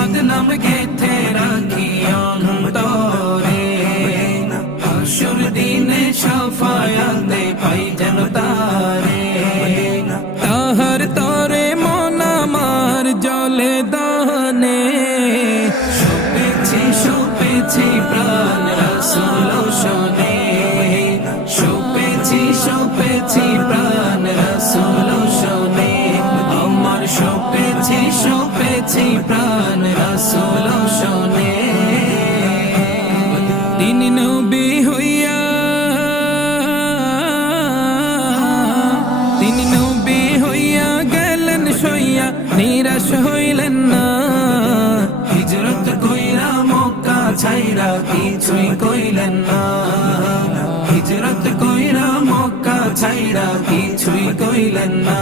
বদনাম গেথে রাখি অন্তরে, হাসুর দিনে শাফায়াতে পাই যেন তারে। তাহার তরে মন আমার জলে দহনে, সপেছি প্রাণ রাসূল শোনে, সপেছি প্রাণ রাসূল শোনে, আমার সপেছি প্রাণ রাসূল শোনে। তিনি নবী হইয়া, তিনি নবী হইয়া গেলেন সইয়া, নিরাশ হইলেন না। হিজরত কইরা মক্কা ছাইরা কিছুই কইলেন না, হিজরত কইরা মক্কা ছাইরা কিছুই কইলেন না।